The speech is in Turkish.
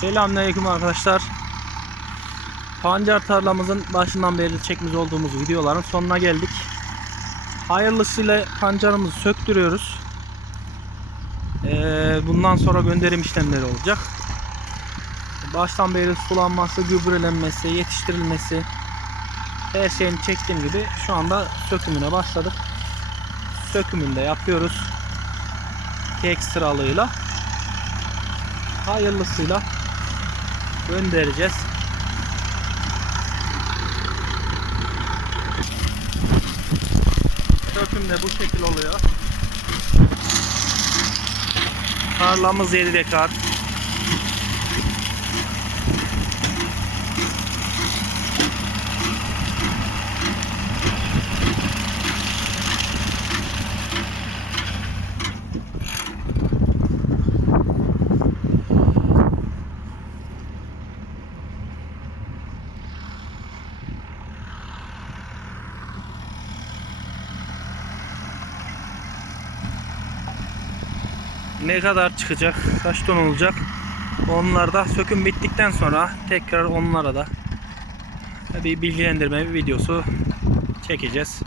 Selamünaleyküm arkadaşlar. Pancar tarlamızın başından beri çekmiş olduğumuz videoların sonuna geldik. Hayırlısıyla pancarımızı söktürüyoruz. Ee, bundan sonra gönderim işlemleri olacak. Baştan beri sulanması, gübrelenmesi, yetiştirilmesi her şeyini çektiğim gibi şu anda sökümüne başladık. Sökümünü de yapıyoruz. Tek sıralığıyla. Hayırlısıyla göndereceğiz. Söküm de bu şekil oluyor. Tarlamız 7 dekar. Ne kadar çıkacak, kaç ton olacak. Onlar da söküm bittikten sonra tekrar onlara da bir bilgilendirme videosu çekeceğiz.